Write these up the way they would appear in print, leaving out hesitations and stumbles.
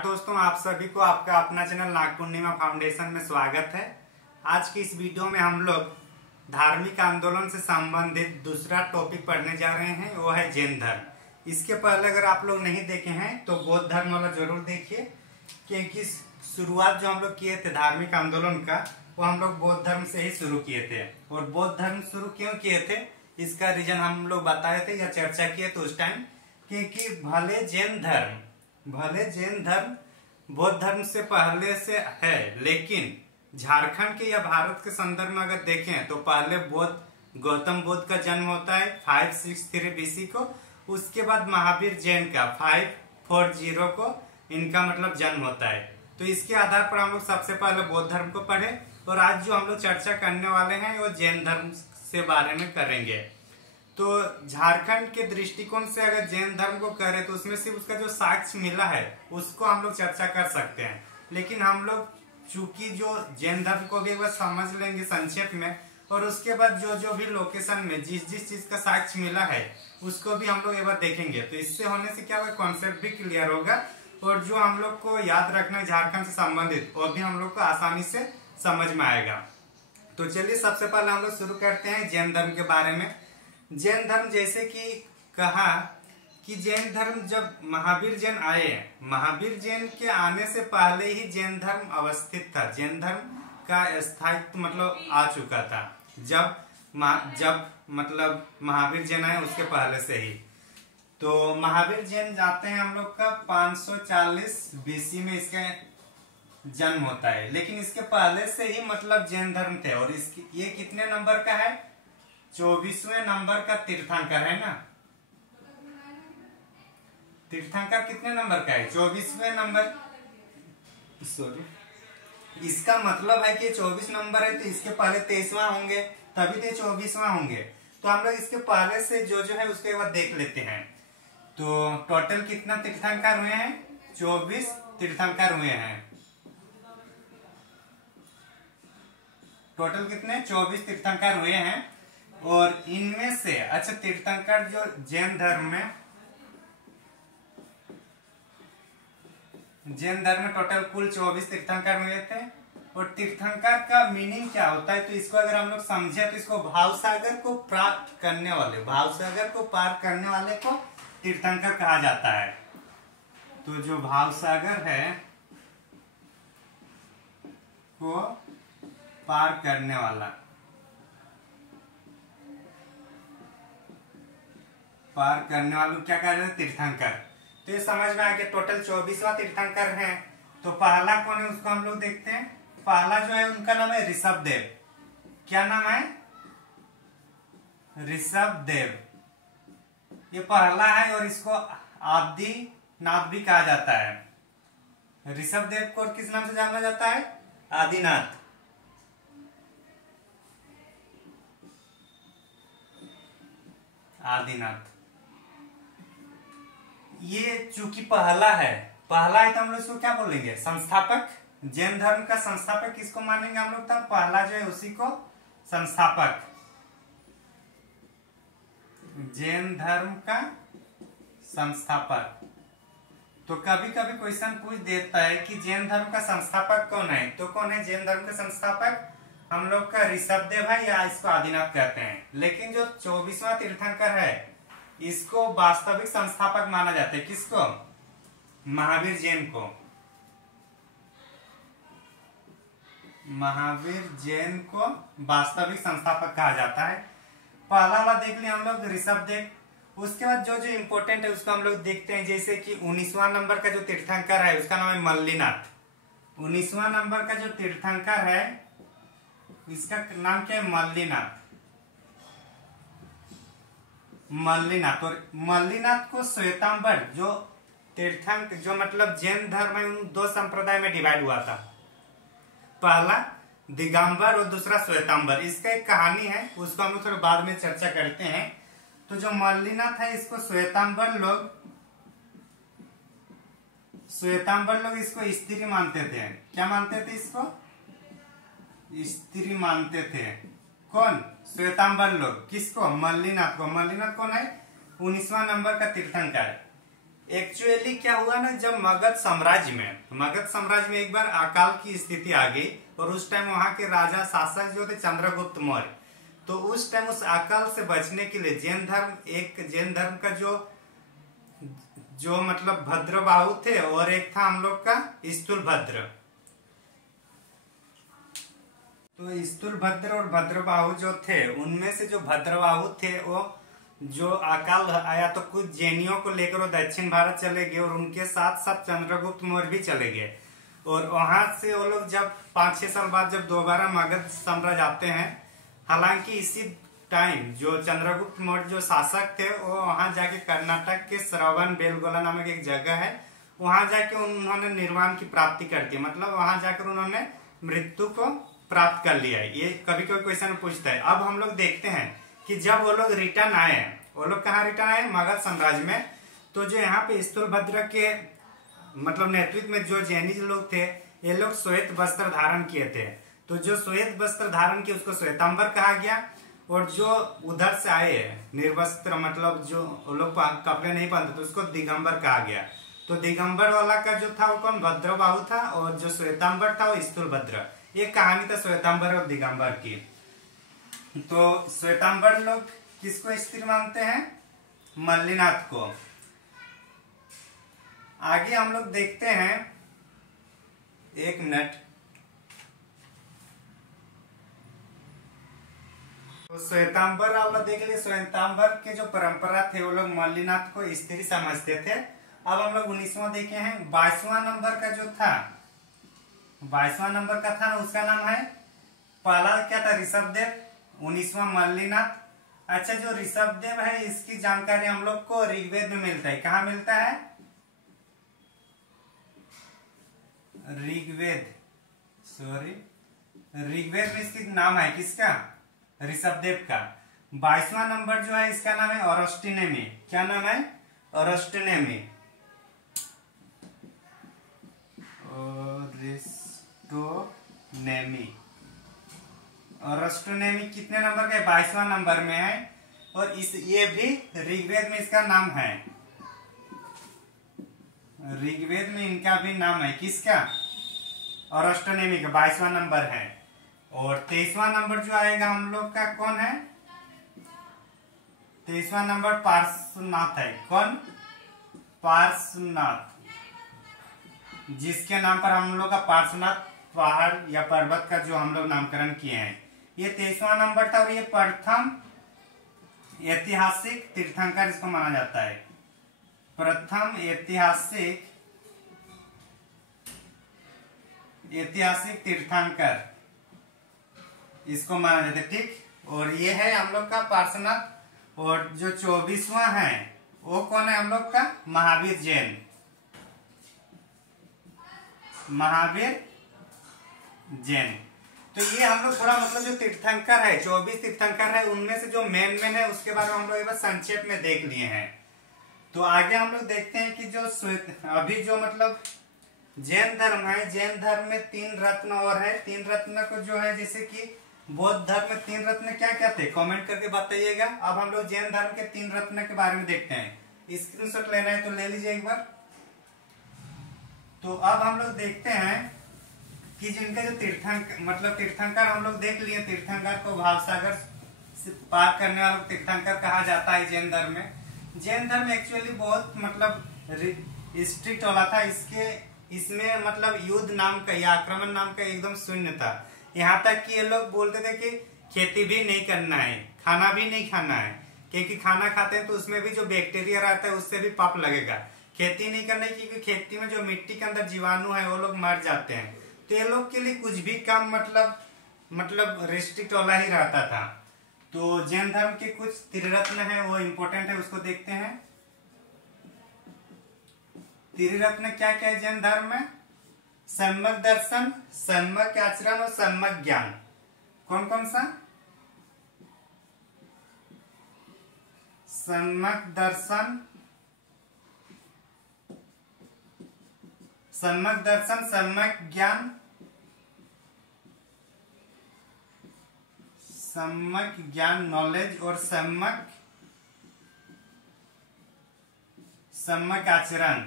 दोस्तों, आप सभी को आपका अपना चैनल नाग पूर्णिमा फाउंडेशन में स्वागत है। आज की इस वीडियो में हम लोग धार्मिक आंदोलन से संबंधित दूसरा टॉपिक पढ़ने जा रहे हैं, वो है जैन धर्म। इसके पहले अगर आप लोग नहीं देखे हैं तो बौद्ध धर्म वाला जरूर देखिए, क्योंकि शुरुआत जो हम लोग किए थे धार्मिक आंदोलन का, वो हम लोग बौद्ध धर्म से ही शुरू किए थे। और बौद्ध धर्म शुरू क्यों किए थे इसका रीजन हम लोग बताए थे या चर्चा किए थे उस टाइम, क्योंकि भले जैन धर्म बौद्ध धर्म से पहले से है, लेकिन झारखंड के या भारत के संदर्भ में अगर देखें तो पहले गौतम बुद्ध का जन्म होता है 563 बीसी को। उसके बाद महावीर जैन का 540 को इनका मतलब जन्म होता है। तो इसके आधार पर हम लोग सबसे पहले बौद्ध धर्म को पढ़े, और आज जो हम लोग चर्चा करने वाले हैं वो जैन धर्म से बारे में करेंगे। तो झारखंड के दृष्टिकोण से अगर जैन धर्म को करें तो उसमें सिर्फ उसका जो साक्ष्य मिला है उसको हम लोग चर्चा कर सकते हैं, लेकिन हम लोग चूंकि जो जैन धर्म को भी एक बार समझ लेंगे संक्षेप में, और उसके बाद जो भी लोकेशन में जिस चीज का साक्ष्य मिला है उसको भी हम लोग एक बार देखेंगे। तो इससे होने से क्या होगा, कॉन्सेप्ट भी क्लियर होगा, और जो हम लोग को याद रखना है झारखंड से संबंधित वो भी हम लोग को आसानी से समझ में आएगा। तो चलिए सबसे पहले हम लोग शुरू करते हैं जैन धर्म के बारे में। जैन धर्म, जैसे कि कहा कि जैन धर्म जब महावीर जैन आए, महावीर जैन के आने से पहले ही जैन धर्म अवस्थित था। जैन धर्म का स्थायित्व मतलब आ चुका था जब मतलब महावीर जैन आए, उसके पहले से ही। तो महावीर जैन जाते हैं हम लोग का 540 बीसी में इसका जन्म होता है, लेकिन इसके पहले से ही मतलब जैन धर्म थे। और ये कितने नंबर का है, 24वें नंबर का तीर्थंकर है ना। तीर्थंकर कितने नंबर का है, 24वें नंबर। सॉरी, इसका मतलब है कि 24 नंबर है तो इसके पहले 23वां होंगे, तभी तो 24वां होंगे। तो हम लोग इसके पहले से जो है उसको एक बार देख लेते हैं। तो टोटल कितना तीर्थंकर हुए हैं, 24 तीर्थंकर हुए हैं। टोटल कितने, 24 तीर्थंकर हुए हैं। और इनमें से अच्छा, तीर्थंकर जो जैन धर्म में टोटल कुल 24 तीर्थंकर हुए थे। और तीर्थंकर का मीनिंग क्या होता है, तो इसको अगर हम लोग समझे तो इसको भावसागर को प्राप्त करने वाले, भावसागर को पार करने वाले को तीर्थंकर कहा जाता है। तो जो भावसागर है को पार करने वाला, क्या कहा जाता है, तीर्थंकर। तो ये समझ में आ गया, टोटल 24वां तीर्थंकर है। तो पहला कौन है उसको हम लोग देखते हैं। पहला जो है उनका नाम है ऋषभदेव। क्या नाम है, ऋषभदेव। ये पहला है और इसको आदिनाथ भी कहा जाता है। ऋषभदेव को किस नाम से जाना जाता है, आदिनाथ। ये चूंकि पहला है तो हम लोग इसको क्या बोलेंगे, संस्थापक। जैन धर्म का संस्थापक किसको मानेंगे हम लोग, तब पहला जो है उसी को संस्थापक, जैन धर्म का संस्थापक। तो कभी कभी क्वेश्चन पूछ देता है कि जैन धर्म का संस्थापक कौन है, तो कौन है जैन धर्म का संस्थापक, हम लोग का ऋषभदेव है या इसको आदिनाथ कहते हैं। लेकिन जो 24वां तीर्थंकर है इसको वास्तविक संस्थापक माना जाता है। किसको, महावीर जैन को। महावीर जैन को वास्तविक संस्थापक कहा जाता है। पहला वाला देख लिया हम लोग, ऋषभदेव। उसके बाद जो इंपोर्टेंट है उसको हम लोग देखते हैं, जैसे कि 19वां नंबर का जो तीर्थंकर है उसका नाम है मल्लीनाथ। 19वां नंबर का जो तीर्थंकर है इसका नाम क्या है, मल्लीनाथ। और मल्लीनाथ को श्वेतांबर जो तीर्थंकर जो मतलब जैन धर्म है उन दो संप्रदाय में डिवाइड हुआ था, पहला दिगंबर और दूसरा श्वेतांबर। इसका एक कहानी है, उसको हम लोग थोड़ा बाद में चर्चा करते हैं। तो जो मल्लीनाथ है इसको श्वेतांबर लोग इसको स्त्री मानते थे। क्या मानते थे, इसको स्त्री मानते थे। कौन, श्वेतांबर लोग। किसको, मल्लीनाथ को। मल्लीनाथ कौन है, 19वां नंबर का तीर्थंकर। एक्चुअली क्या हुआ ना, जब मगध साम्राज्य में एक बार अकाल की स्थिति आ गई और उस टाइम वहां के राजा शासक जो थे चंद्रगुप्त मौर्य, तो उस टाइम उस अकाल से बचने के लिए जैन धर्म का जो मतलब भद्रबाहु थे और एक था हम लोग का स्थूलभद्र। तो स्थूलभद्र और भद्रबाहु जो थे, उनमें से जो भद्रबाहु थे वो जो अकाल आया तो कुछ जैनियों को लेकर वो दक्षिण भारत चले गए और उनके साथ साथ चंद्रगुप्त मौर्य भी चले गए। और वहां से वो लोग जब 5-6 साल बाद जब दोबारा मगध साम्राज्य आते हैं, हालांकि इसी टाइम जो चंद्रगुप्त मौर्य जो शासक थे वो वहां जाके कर्नाटक के श्रवण बेलगोला नामक एक जगह है, वहां जाके उन्होंने निर्वाण की प्राप्ति कर दी, मतलब वहां जाकर उन्होंने मृत्यु को प्राप्त कर लिया। ये कभी कभी क्वेश्चन पूछता है। अब हम लोग देखते हैं कि जब वो लोग रिटर्न आए, वो लोग कहाँ रिटर्न आए? मगध साम्राज्य में। तो जो यहाँ पे स्थूलभद्र के मतलब नेतृत्व में जो जैनी लोग थे, ये लोग श्वेत वस्त्र धारण किए थे। तो जो श्वेत वस्त्र धारण किए उसको श्वेतांबर कहा गया, और जो उधर से आए निर्वस्त्र मतलब जो वो लोग कपड़े नहीं पहनते तो उसको दिगंबर कहा गया। तो दिगंबर वाला का जो था वो कौन? भद्रबाहु था, और जो श्वेतांबर था वो स्थूलभद्र। ये कहानी था श्वेतांबर और दिगंबर की। तो श्वेतांबर लोग किसको स्त्री मानते हैं? मल्लिनाथ को। आगे हम लोग देखते हैं, एक मिनट। तो श्वेतांबर वाला देख लिए। श्वेतांबर के जो परंपरा थे वो लोग मल्लिनाथ को स्त्री समझते थे। अब हम लोग 19वां देखे हैं। 22वां नंबर का जो था, 22वां नंबर का था ना, उसका नाम है, पहला क्या था? ऋषभदेव। 19वां मल्लिनाथ। अच्छा, जो ऋषभदेव है इसकी जानकारी हम लोग को ऋग्वेद में मिलता है। कहाँ मिलता है? ऋग्वेद में इसकी नाम है किसका? ऋषभदेव का। 22वां नंबर जो है इसका नाम है अरस्टिनेमी। क्या नाम है? अरस्टिनेमी। अरस्टिनेमी कितने नंबर का है? 22वां नंबर में है। और ये भी ऋग्वेद में इसका नाम है। ऋग्वेद में इनका भी नाम है किसका? अरस्टिनेमी का 22वां नंबर है। और 23वां नंबर जो आएगा हम लोग का कौन है? 23वां नंबर पार्श्वनाथ है। कौन? पार्श्वनाथ, जिसके नाम पर हम लोग का पार्श्वनाथ पहाड़ या पर्वत का जो हम लोग नामकरण किए हैं। ये 23वां नंबर था और ये प्रथम ऐतिहासिक तीर्थंकर इसको माना जाता है। प्रथम ऐतिहासिक तीर्थंकर इसको माना जाता है। ठीक। और ये है हम लोग का पार्श्वनाथ। और जो 24वां है वो कौन है हम लोग का? महावीर जैन। महावीर जैन। तो ये हम लोग थोड़ा मतलब जो तीर्थंकर है, 24 तीर्थंकर है, उनमें से जो मेन है उसके बारे में हम लोग एक बार संक्षेप में देख लिए हैं। तो आगे हम लोग देखते हैं कि जो अभी जो मतलब जैन धर्म है, जैन धर्म में 3 रत्न और है। 3 रत्न को जो है, जैसे कि बौद्ध धर्म में 3 रत्न क्या क्या थे, कमेंट करके बताइएगा। अब हम लोग जैन धर्म के 3 रत्न के बारे में देखते हैं। स्क्रीनशॉट लेना है तो ले लीजिए एक बार। तो अब हम लोग देखते हैं कि जिनका जो तीर्थंकर हम लोग देख लिए। तीर्थंकर को भावसागर से पार करने वालों को तीर्थंकर कहा जाता है जैन धर्म में। जैन धर्म एक्चुअली बहुत मतलब स्ट्रिक्ट वाला था। इसमें मतलब युद्ध नाम का या आक्रमण नाम का एकदम शून्य था। यहाँ तक कि ये लोग बोलते थे कि खेती भी नहीं करना है, खाना भी नहीं खाना है, क्योंकि खाना खाते हैं तो उसमें भी जो बैक्टीरिया रहता है उससे भी पाप लगेगा। खेती नहीं करना, क्योंकि खेती में जो मिट्टी के अंदर जीवाणु है वो लोग मर जाते हैं। तो ये लोग के लिए कुछ भी काम मतलब रिस्ट्रिक्ट वाला ही रहता था। तो जैन धर्म के कुछ त्रिरत्न है वो इम्पोर्टेंट है, उसको देखते हैं। त्रिरत्न क्या क्या है जैन धर्म में? सम्यक दर्शन, सम्यक आचरण और सम्यक ज्ञान। कौन कौन सा? सम्यक दर्शन, सम्यक ज्ञान, सम्यक ज्ञान नॉलेज, और सम्यक सम्यक आचरण।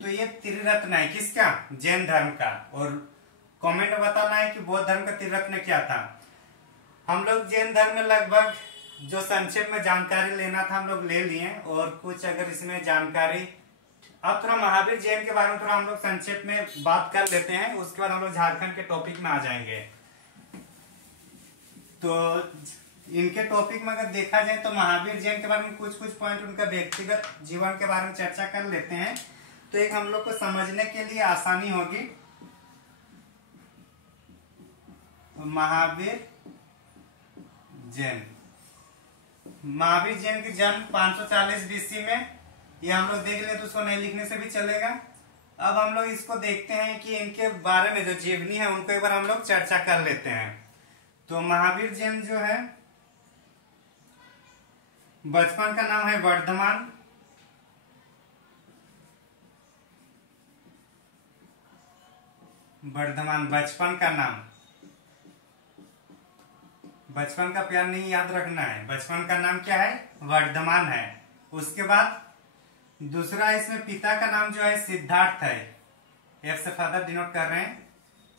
तो ये त्रिरत्न है किसका? जैन धर्म का। और कमेंट में बताना है कि बौद्ध धर्म का त्रिरत्न क्या था। हम लोग जैन धर्म में लगभग जो संक्षेप में जानकारी लेना था हम लोग ले लिए, और कुछ अगर इसमें जानकारी, अब थोड़ा महावीर जैन के बारे में थोड़ा हम लोग संक्षेप में बात कर लेते हैं, उसके बाद हम लोग झारखंड के टॉपिक में आ जाएंगे। तो इनके टॉपिक में अगर देखा जाए तो महावीर जैन के बारे में कुछ कुछ पॉइंट उनका व्यक्तिगत जीवन के बारे में चर्चा कर लेते हैं, तो एक हम लोग को समझने के लिए आसानी होगी। महावीर जैन के जन्म 540 बीसी में, ये हम लोग देख ले तो उसको नहीं लिखने से भी चलेगा। अब हम लोग इसको देखते हैं कि इनके बारे में जो जीवनी है उनको एक बार हम लोग चर्चा कर लेते हैं। तो महावीर जैन जो है, बचपन का नाम है वर्धमान। बचपन का नाम, बचपन का प्यार नहीं याद रखना है, बचपन का नाम क्या है? वर्धमान है। उसके बाद दूसरा इसमें पिता का नाम जो है सिद्धार्थ है, एफ से फादर डिनोट कर रहे हैं,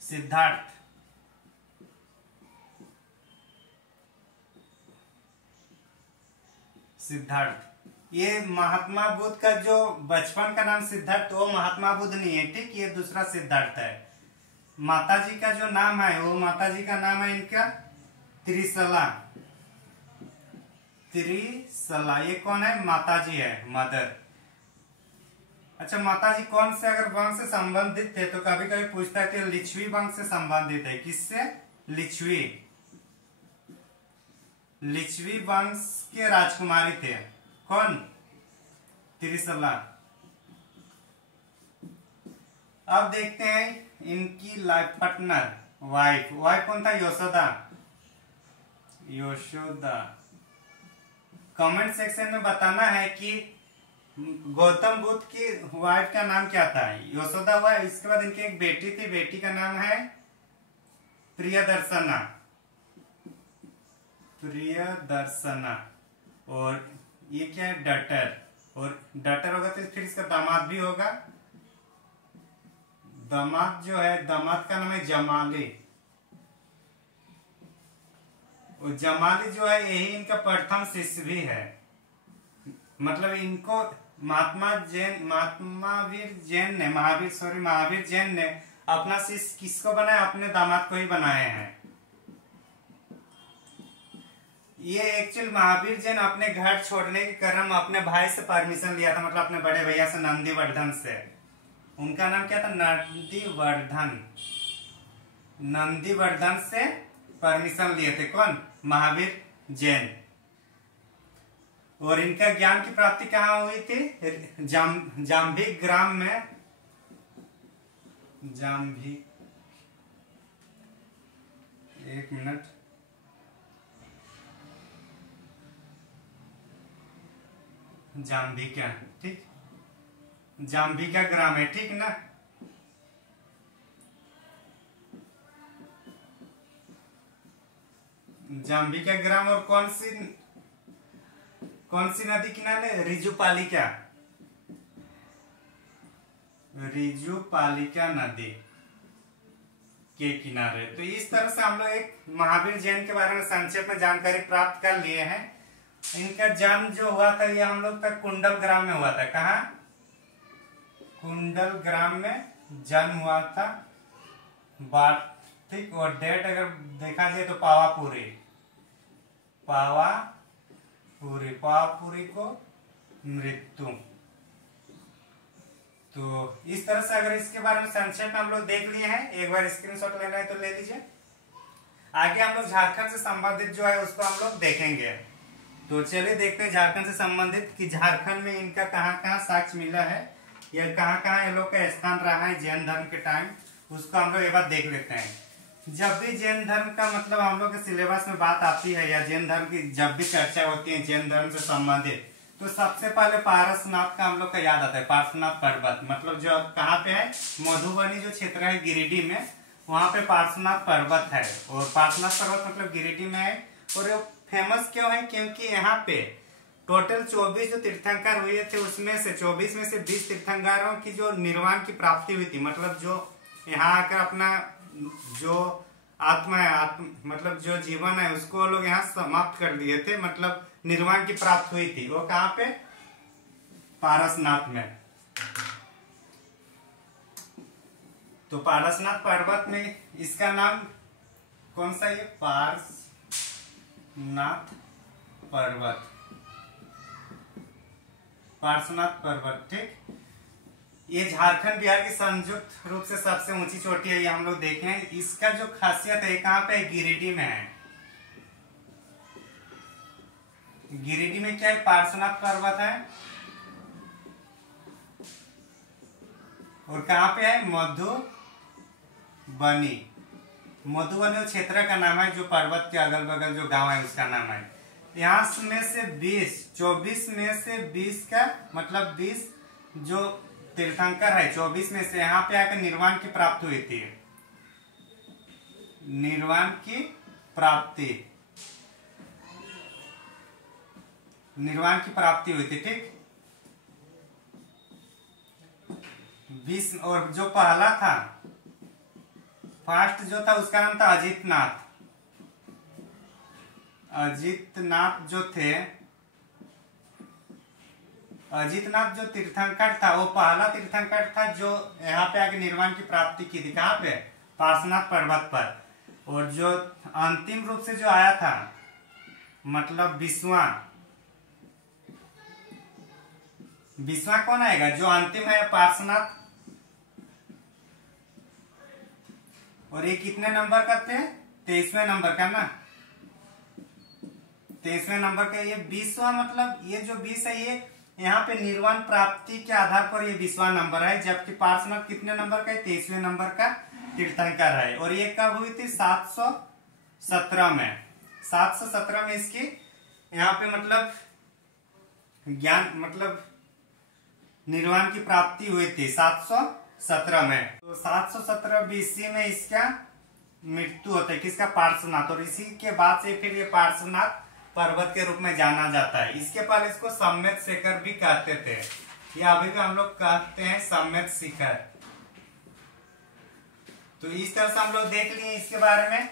सिद्धार्थ। ये महात्मा बुद्ध का जो बचपन का नाम सिद्धार्थ, वो महात्मा बुद्ध नहीं है, ठीक, ये दूसरा सिद्धार्थ है। माताजी का जो नाम है वो माताजी का नाम है इनका त्रिशला। ये कौन है? माताजी है, मदर। अच्छा, माताजी कौन से अगर वंश से संबंधित थे तो कभी कभी पूछता है कि लिच्छवी वंश से संबंधित है। किससे? लिच्छवी वंश के राजकुमारी थे। कौन? त्रिशला। अब देखते हैं इनकी लाइफ पार्टनर, वाइफ कौन था? यशोदा। कमेंट सेक्शन में बताना है कि गौतम बुद्ध की वाइफ का नाम क्या था? यशोदा हुआ। इसके बाद इनकी एक बेटी थी, बेटी का नाम है प्रियदर्शना। और ये क्या है? डटर। और डटर होगा तो फिर इसका दामाद भी होगा। दामाद जो है, दामाद का नाम है जमाली। और जमाली जो है यही इनका प्रथम शिष्य भी है। मतलब इनको महावीर जैन ने अपना शिष्य किसको बनाया? अपने दामाद को ही बनाए हैं। ये एक्चुअल महावीर जैन अपने घर छोड़ने के क्रम अपने भाई से परमिशन लिया था, मतलब अपने बड़े भैया से, नंदीवर्धन से। उनका नाम क्या था? नंदीवर्धन से परमिशन लिए थे। कौन? महावीर जैन। और इनका ज्ञान की प्राप्ति कहाँ हुई थी? जाम्भी ग्राम में। एक मिनट, जाम्बिका, ठीक, जाम्बिका ग्राम है, ठीक ना। जाम्बिका ग्राम। और कौन सी नदी किनारे? रिजुपालिका नदी के किनारे। तो इस तरह से हम लोग एक महावीर जैन के बारे में संक्षेप में जानकारी प्राप्त कर लिए हैं। इनका जन्म जो हुआ था ये हम लोग तक कुंडल ग्राम में हुआ था। कहाँ? कुंडल ग्राम में जन्म हुआ था, बात, ठीक। और डेट अगर देखा जाए तो पावापुरी को मृत्यु। तो इस तरह से अगर इसके बारे में संक्षेप में हम लोग देख लिए हैं, एक बार स्क्रीनशॉट लेना है तो ले लीजिए। आगे हम लोग झारखंड से संबंधित जो है उसको हम लोग देखेंगे। तो चलिए देखते हैं झारखंड से संबंधित कि झारखंड में इनका कहाँ कहाँ साक्ष्य मिला है, या कहाँ कहाँ ये लोग का स्थान रहा है जैन धर्म के टाइम, उसको हम लोग एक बार देख लेते हैं। जब भी जैन धर्म का मतलब हम लोग के सिलेबस में बात आती है, या जैन धर्म की जब भी चर्चा होती है जैन धर्म से संबंधित, तो सबसे पहले पारसनाथ का हम लोग का याद आता है। पारसनाथ पर्वत मतलब जो कहाँ पे है? मधुबनी जो क्षेत्र है गिरिडीह में, वहां पे पारसनाथ पर्वत है। और पारसनाथ पर्वत मतलब गिरिडीह में है। और फेमस क्यों है? क्योंकि यहाँ पे टोटल 24 जो तीर्थंकर हुए थे उसमें से 24 में से 20 तीर्थंकरों की जो निर्वाण की प्राप्ति हुई थी, मतलब जो यहाँ आकर अपना जो आत्मा है, मतलब जो जीवन है उसको लोग यहाँ समाप्त कर दिए थे, मतलब निर्वाण की प्राप्ति हुई थी। वो कहाँ पे? पारसनाथ में। तो पारसनाथ पर्वत में इसका नाम कौन सा? ये पारसनाथ पर्वत, पारसनाथ पर्वत। ठीक, ये झारखंड बिहार की संयुक्त रूप से सबसे ऊंची चोटी है, ये हम लोग देखे हैं। इसका जो खासियत है कहाँ पे? गिरिडीह में है। गिरिडीह में क्या है? पारसनाथ पर्वत है। और कहाँ पे है? मधुबनी। मधुबनी क्षेत्र का नाम है, जो पर्वत के अगल बगल जो गांव है उसका नाम है। यहाँ में से 24 में से 20 का मतलब 20 जो तीर्थंकर है, 24 में से यहाँ पे आकर निर्वाण की प्राप्ति हुई थी। निर्वाण की प्राप्ति, निर्वाण की प्राप्ति हुई थी। ठीक, 20। और जो पहला था, फर्स्ट जो था उसका नाम था अजितनाथ। अजितनाथ जो थे, अजितनाथ जो तीर्थंकर था वो पहला तीर्थंकर था जो यहाँ पे आके निर्वाण की प्राप्ति की थी। कहाँ पे? पारसनाथ पर्वत पर। और जो अंतिम रूप से जो आया था, मतलब विश्वा कौन आएगा? जो अंतिम है पार्श्वनाथ। और ये कितने नंबर का थे? 23वें नंबर का ना, 23वें नंबर का। ये 20वां, मतलब ये जो 20 है ये यहाँ पे निर्वाण प्राप्ति के आधार पर ये 20वां नंबर है, जबकि पार्श्वनाथ कितने नंबर का है? 23वें नंबर का तीर्थंकर है। और ये कब हुई थी? 717 में। 717 में इसकी यहाँ पे मतलब ज्ञान, मतलब निर्वाण की प्राप्ति हुई थी 717 में। तो 717 बीसी में इसका मृत्यु होता है। किसका? पार्श्वनाथ। और इसी के बाद से फिर ये पार्श्वनाथ पर्वत के रूप में जाना जाता है। इसके पहले इसको सम्मेत शिखर भी कहते थे, या अभी भी हम लोग कहते हैं सम्मेत शिखर। तो इस तरह से हम लोग देख लिए इसके बारे में,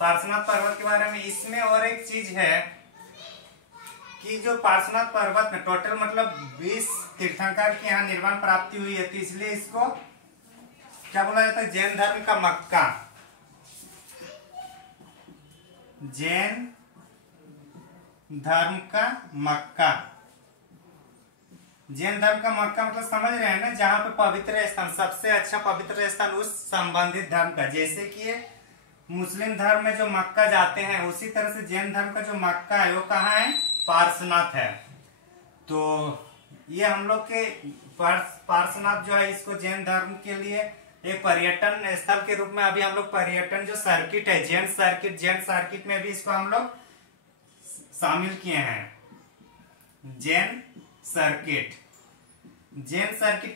पार्श्वनाथ पर्वत के बारे में। इसमें और एक चीज है कि जो पार्श्वनाथ पर्वत में टोटल मतलब 20 तीर्थंकर की यहाँ निर्वाण प्राप्ति हुई है, तो इसलिए इसको क्या बोला जाता है? जैन धर्म का मक्का। जैन धर्म का मक्का। जैन धर्म का मक्का मतलब समझ रहे हैं ना, जहां पे पवित्र स्थान, सबसे अच्छा पवित्र स्थान उस संबंधित धर्म का। जैसे कि मुस्लिम धर्म में जो मक्का जाते हैं, उसी तरह से जैन धर्म का जो मक्का है वो कहाँ है? पार्श्वनाथ है। तो ये हम लोग के पार्श्वनाथ जो है, इसको जैन धर्म के लिए एक पर्यटन स्थल के रूप में अभी हम लोग पर्यटन जो सर्किट है, जैन सर्किट में भी इसको हम लोग शामिल किए हैं। जैन सर्किट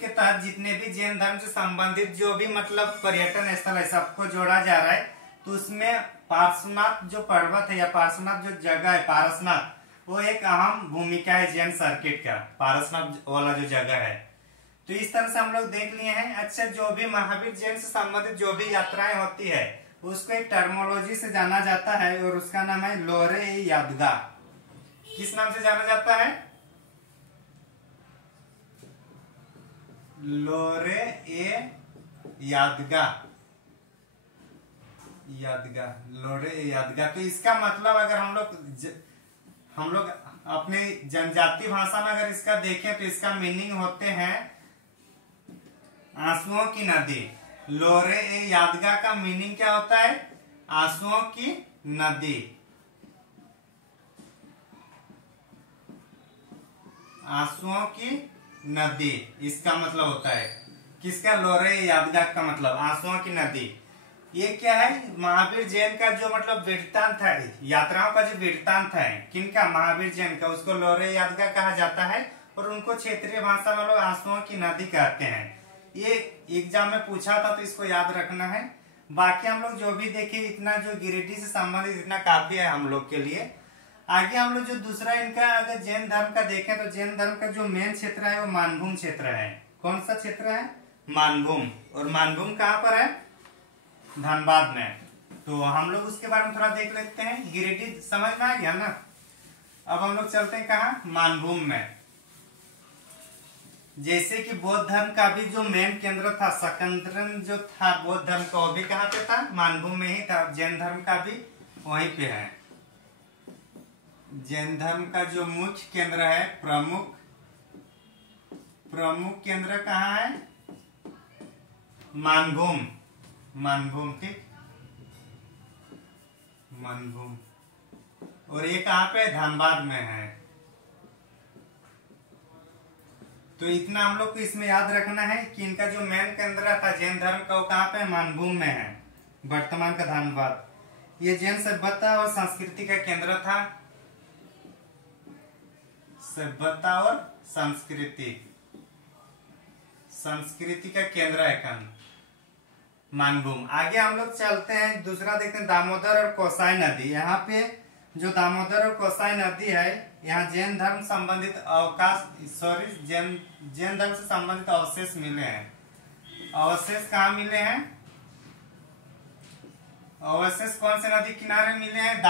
के तहत जितने भी जैन धर्म से संबंधित जो भी मतलब पर्यटन स्थल है, सबको जोड़ा जा रहा है। तो उसमें पार्श्वनाथ जो पर्वत है या पार्श्वनाथ जो जगह है, पारसनाथ, वो एक अहम भूमिका है जैन सर्किट का। पारसनाथ वाला जो जगह है, तो इस तरह से हम लोग देख लिए हैं। अच्छा, जो भी महावीर जैन से संबंधित जो भी यात्राएं होती है उसको एक टर्मोलॉजी से जाना जाता है, और उसका नाम है लोरे यादगा। किस नाम से जाना जाता है? लोरे यादगा। लोरे यादगा। तो इसका मतलब अगर हम लोग अपने जनजाति भाषा में अगर इसका देखें तो इसका मीनिंग होते हैं आंसुओं की नदी। लोरे यादगा का मीनिंग क्या होता है? आंसुओं की नदी। आंसुओं की नदी इसका मतलब होता है। किसका? लोरे यादगा का मतलब आंसुओं की नदी। ये क्या है? महावीर जैन का जो मतलब वृत्तांत है, यात्राओं का जो वृत्तांत है, किनका? महावीर जैन का। उसको लोरे यादगा कहा जाता है, और उनको क्षेत्रीय भाषा में लोग आंसुओं की नदी कहते हैं। ये एग्जाम में पूछा था, तो इसको याद रखना है। बाकी हम लोग जो भी देखे, इतना जो गिरिडीह से संबंधित इतना काफी है हम लोग के लिए। आगे हम लोग जो दूसरा इनका अगर जैन धर्म का देखें तो जैन धर्म का जो मेन क्षेत्र है वो मानभूम क्षेत्र है। कौन सा क्षेत्र है? मानभूम। और मानभूम कहाँ पर है? धनबाद में। तो हम लोग उसके बारे में थोड़ा देख लेते हैं। गिरिडीह समझ में आ गया ना। अब हम लोग चलते हैं कहाँ? मानभूम में। जैसे कि बौद्ध धर्म का भी जो मेन केंद्र था, सकंद्रन जो था बौद्ध धर्म का, वो भी कहाँ पे था? मानभूम में ही था। जैन धर्म का भी वहीं पे है। जैन धर्म का जो मुख्य केंद्र है, प्रमुख केंद्र कहाँ है? मानभूम। मानभूम, ठीक, मानभूम। और ये कहाँ पे? धनबाद में है। तो इतना हम लोग को इसमें याद रखना है कि इनका जो मेन केंद्र था जैन धर्म का, वो कहाँ पे? मानभूम में है, वर्तमान का धनबाद। ये जैन सभ्यता और संस्कृति का केंद्र था। सभ्यता और संस्कृति का केंद्र है कन मानभूम। आगे हम लोग चलते हैं, दूसरा देखते हैं दामोदर और कोसाई नदी। यहाँ पे जो दामोदर और कोसाई नदी है, यहाँ जैन धर्म संबंधित जैन धर्म से संबंधित अवशेष मिले हैं। अवशेष कहाँ मिले हैं? अवशेष कौन से नदी किनारे मिले हैं?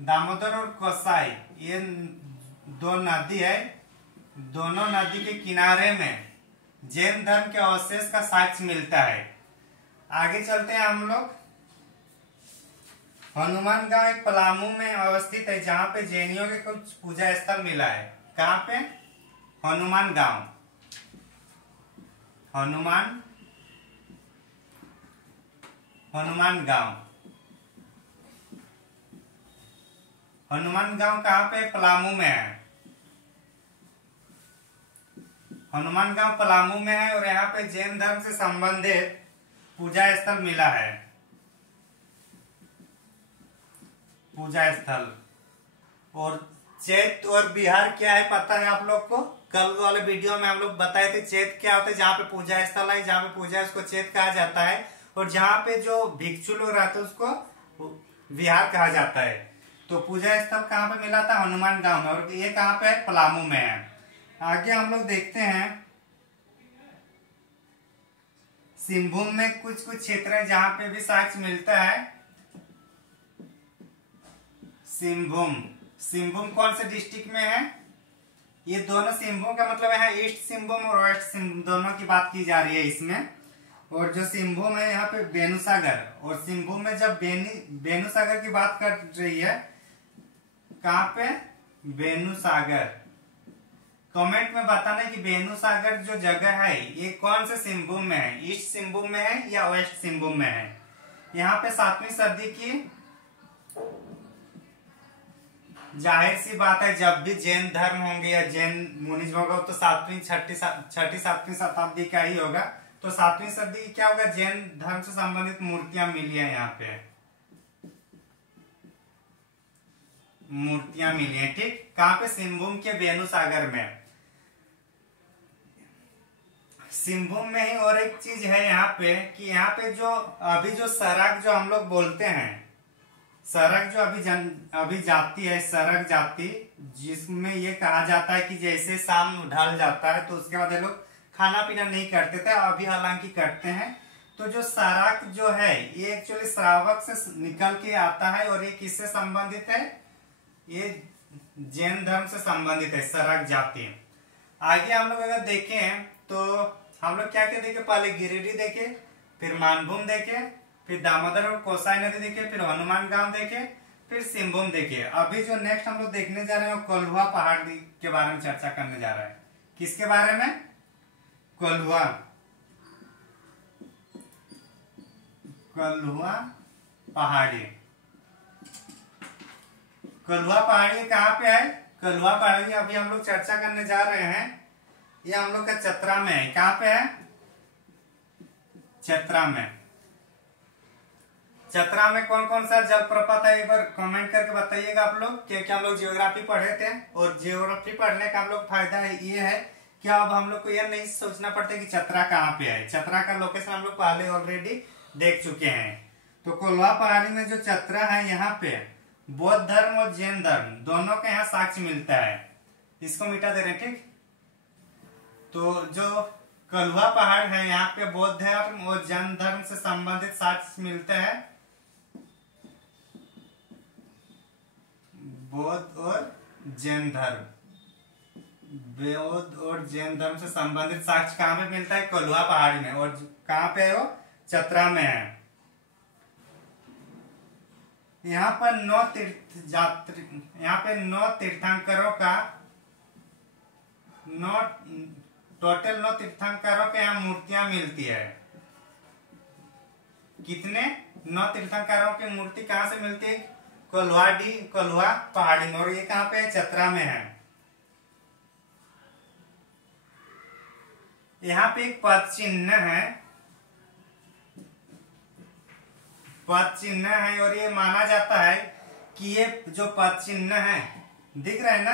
दामोदर और कोसाई, ये दो नदी है। दोनों नदी के किनारे में जैन धर्म के अवशेष का साक्ष्य मिलता है। आगे चलते हैं हम लोग। हनुमान गांव एक पलामू में अवस्थित है, जहां पे जैनियों के कुछ पूजा स्थल मिला है। कहां पे? हनुमान गांव। हनुमान गांव। हनुमान गांव कहां पे? पलामू में है। हनुमान गांव पलामू में है और यहाँ पे जैन धर्म से संबंधित पूजा स्थल मिला है। पूजा स्थल। और चैत और बिहार क्या है पता है आप लोग को? कल वाले वीडियो में हम लोग बताए थे चैत क्या होता है। जहाँ पे पूजा स्थल है, जहाँ पे पूजा है उसको चैत कहा जाता है। और जहाँ पे जो भिक्षु लोग रहते हैं उसको विहार कहा जाता है। तो पूजा स्थल कहाँ पे मिला था? हनुमान गांव में। और ये कहाँ पे है? पलामू में है। आगे हम लोग देखते हैं सिंहभूम में कुछ क्षेत्र है जहां पे भी साक्ष्य मिलता है। सिंहभूम कौन से डिस्ट्रिक्ट में है? ये दोनों सिंहभूम का मतलब है ईस्ट सिंहभूम और वेस्ट सिंहभूम, दोनों की बात की जा रही है इसमें। और जो सिंहभूम है यहाँ पे बेनुसागर, और सिंहभूम में जब बेनुसागर की बात कर रही है, कहाँ पे? बेनुसागर। कमेंट में बताना कि बेनुसागर जो जगह है ये कौन से सिंहभूम में है? ईस्ट सिंहभूम में है या वेस्ट सिंहभूम में है? यहाँ पे 7वीं सदी की जाहिर सी बात है, जब भी जैन धर्म होंगे या जैन मुनि होगा तो 7वीं शताब्दी का ही होगा। तो 7वीं सदी क्या होगा? जैन धर्म से संबंधित मूर्तियां मिली है। यहाँ पे मूर्तियां मिली है, ठीक। कहाँ पे? सिंहभूम के बेनुसागर में। सिंहभूम में ही और एक चीज है यहाँ पे कि यहाँ पे जो अभी जो सरक जो हम लोग बोलते हैं, सरक जो अभी जाती है, सरक जाति, जिसमें ये कहा जाता है कि जैसे शाम ढल जाता है तो उसके बाद ये लोग खाना पीना नहीं करते थे, अभी हालांकि करते हैं। तो जो सरक जो है ये एक्चुअली श्रावक से निकल के आता है और ये किससे संबंधित है? ये जैन धर्म से संबंधित है, सरक जाति। आगे हम लोग अगर देखें तो हम लोग क्या क्या देखे? पहले गिरिडीह देखे, फिर मानभूम देखे, फिर दामोदर और कोसाई नदी देखे, फिर हनुमान गांव देखे, फिर सिंहभूम देखे। अभी जो नेक्स्ट हम लोग देखने जा रहे हैं वो कोल्हुआ पहाड़ के बारे में चर्चा करने जा रहा है। किसके बारे में? कोल्हुआ पहाड़ी। कोल्हुआ पहाड़ी कहाँ पे है? कोल्हुआ पहाड़ी अभी हम लोग चर्चा करने जा रहे हैं, ये हम लोग का चतरा में है। कहाँ पे है? चतरा में। चतरा में कौन कौन सा जलप्रपात है एक बार कमेंट करके बताइएगा आप लोग, क्योंकि हम लोग जियोग्राफी पढ़े थे। और जियोग्राफी पढ़ने का हम लोग फायदा ये है कि अब हम लोग को यह नहीं सोचना पड़ता कि चतरा कहाँ पे है। चतरा का लोकेशन हम लोग पहले ऑलरेडी देख चुके हैं। तो कोल्हा पहाड़ी में जो चतरा है यहाँ पे बौद्ध धर्म और जैन धर्म दोनों के यहाँ साक्ष्य मिलता है। इसको मिटा दे रहे, ठीक। तो जो कोल्हा पहाड़ है यहाँ पे बौद्ध धर्म और जैन धर्म से संबंधित साक्ष्य मिलते हैं। बौद्ध और जैन धर्म, बौद्ध और जैन धर्म से संबंधित साक्ष्य कहाँ पे मिलता है? कोल्हा पहाड़ी में। और कहाँ पे है वो? चतरा में है। यहाँ पर 9 तीर्थंकरों का टोटल 9 तीर्थंकरों के यहाँ मूर्तियां मिलती है। कितने? 9 तीर्थंकरों की मूर्ति कहाँ से मिलती है? कोल्हा पहाड़ी में। और ये कहाँ पे है? चतरा में है। यहाँ पे एक पद चिन्ह है, और ये माना जाता है कि ये जो पद चिन्ह है, दिख रहा है ना,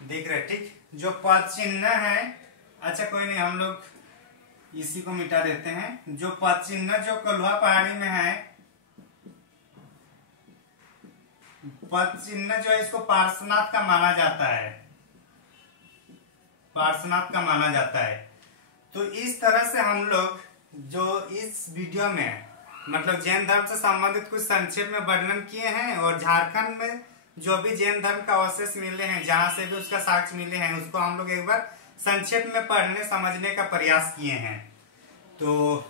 दिख रहा है, ठीक। जो पद चिन्ह है, अच्छा कोई नहीं, हम लोग इसी को मिटा देते हैं। जो पद चिन्ह जो कोल्हा पहाड़ी में है, पद चिन्ह जो है इसको पार्श्वनाथ का माना जाता है, पार्श्वनाथ का माना जाता है। तो इस तरह से हम लोग जो इस वीडियो में मतलब जैन धर्म से संबंधित कुछ संक्षेप में वर्णन किए हैं, और झारखंड में जो भी जैन धर्म का अवशेष मिले हैं, जहां से भी उसका साक्ष्य मिले हैं, उसको हम लोग एक बार संक्षेप में पढ़ने समझने का प्रयास किए हैं। तो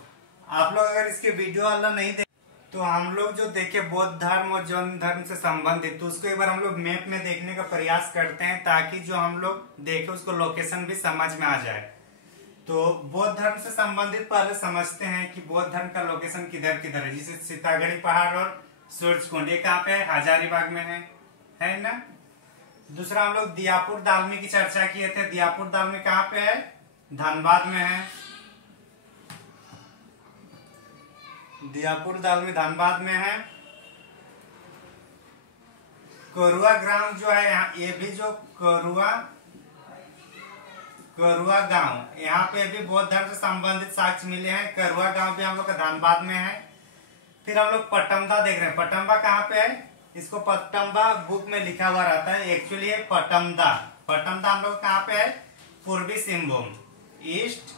आप लोग अगर इसके वीडियो वाला नहीं देख, तो हम लोग जो देखे बौद्ध धर्म और जैन धर्म से संबंधित, तो उसको एक बार हम लोग मैप में देखने का प्रयास करते हैं, ताकि जो हम लोग देखे उसको लोकेशन भी समझ में आ जाए। तो बौद्ध धर्म से संबंधित पहले समझते हैं कि बौद्ध धर्म का लोकेशन किधर किधर है। जैसे सीतागढ़ी पहाड़ और सूरजकुंड, ये कहाँ पे है? हजारीबाग में है ना। दूसरा हम लोग दियापुर दालमी की चर्चा किए थे। दियापुर दालमी कहाँ पे है? धनबाद में है। दियापुर दालमी धनबाद में है। कोरुआ ग्राम जो है यहाँ, ये भी जो कोरुआ गांव, यहाँ पे भी बौद्ध धर्म से संबंधित साक्ष्य मिले हैं। कोरुआ गांव भी हम लोग का धनबाद में है। फिर हम लोग पटम्बा देख रहे हैं। पटम्बा कहाँ पे है? इसको पटम्बा बुक में लिखा हुआ रहता है, एक्चुअली है पटमदा। पटमदा हम लोग कहाँ पे है? पूर्वी सिंहभूम, ईस्ट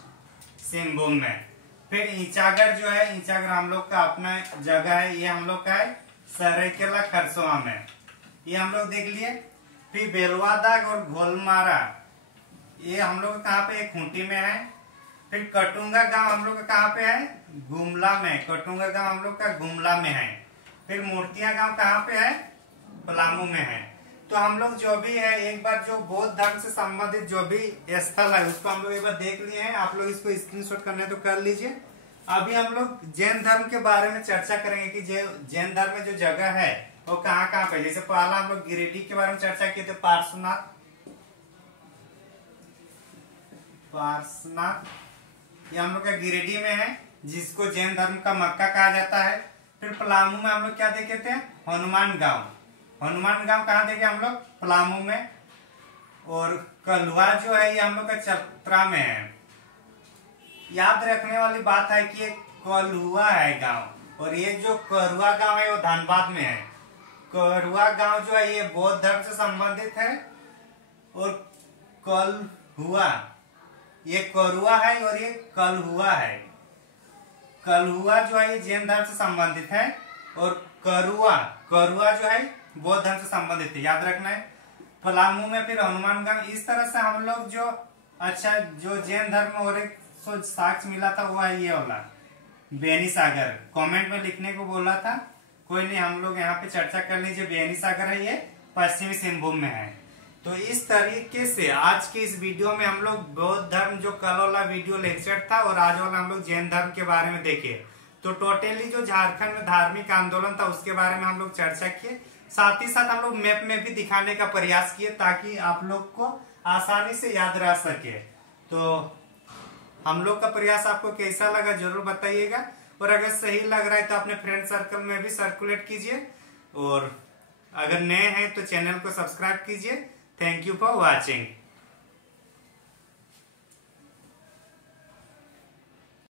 सिंहभूम में। फिर ईचागढ़ जो है, ईचागढ़ हम लोग का अपना जगह है, ये हम लोग का है सरायकेला खरसोवा में, ये हम लोग देख लिए। फिर बेलवादाग और घोलमारा, ये हम लोग कहाँ पे? खूंटी में है। फिर कटुंगा गांव हम लोग का कहाँ पे है? गुमला में। कटुंगा गांव हम लोग का गुमला में है। फिर मूर्तियां गांव कहाँ पे है? पलामू में है। तो हम लोग जो भी है, एक बार जो बौद्ध धर्म से संबंधित जो भी स्थल है उसको हम लोग एक बार देख लिए हैं। आप लोग इसको स्क्रीनशॉट करने तो कर लीजिए। अभी हम लोग जैन धर्म के बारे में चर्चा करेंगे कि जैन धर्म में जो जगह है वो कहाँ कहाँ पे। जैसे पहला हम लोग गिरिडीह के बारे में चर्चा किए थे, पार्श्वनाथ, ये हम लोग का गिरिडीह में है, जिसको जैन धर्म का मक्का कहा जाता है। फिर पलामू में हम लोग क्या देखे थे? हनुमान गांव। हनुमान गांव कहाँ देखे हम लोग? पलामू में। और कोल्हा जो है ये हम लोग का चतरा में है। याद रखने वाली बात है कि ये कोल्हुआ है गांव, और ये जो कोरुआ गांव है वो धनबाद में है। कोरुआ गांव जो है ये बौद्ध धर्म से संबंधित है। और कोल्हुआ, ये कोरुआ है और ये कोल्हुआ है। कोल्हुआ जो है ये जैन धर्म से संबंधित है, और कोरुआ जो है बौद्ध धर्म से संबंधित है, याद रखना है। पलामू में फिर हनुमानगढ़। इस तरह से हम लोग जो जो जैन धर्म और एक साक्ष्य मिला था वो है ये वाला बेनी सागर। कमेंट में लिखने को बोला था, कोई नहीं, हम लोग यहाँ पे चर्चा कर लीजिए। बेनी सागर है, ये पश्चिमी सिंहभूम में है। तो इस तरीके से आज की इस वीडियो में हम लोग बौद्ध धर्म जो कल वाला वीडियो लेक्चर था और आज वाला हम लोग जैन धर्म के बारे में देखे। तो टोटली जो झारखंड में धार्मिक आंदोलन था उसके बारे में हम लोग चर्चा किए। साथ ही साथ हम लोग मैप में भी दिखाने का प्रयास किए, ताकि आप लोग को आसानी से याद रह सके। तो हम लोग का प्रयास आपको कैसा लगा जरूर बताइएगा, और अगर सही लग रहा है तो अपने फ्रेंड सर्कल में भी सर्कुलेट कीजिए, और अगर नए हैं तो चैनल को सब्सक्राइब कीजिए। Thank you for watching.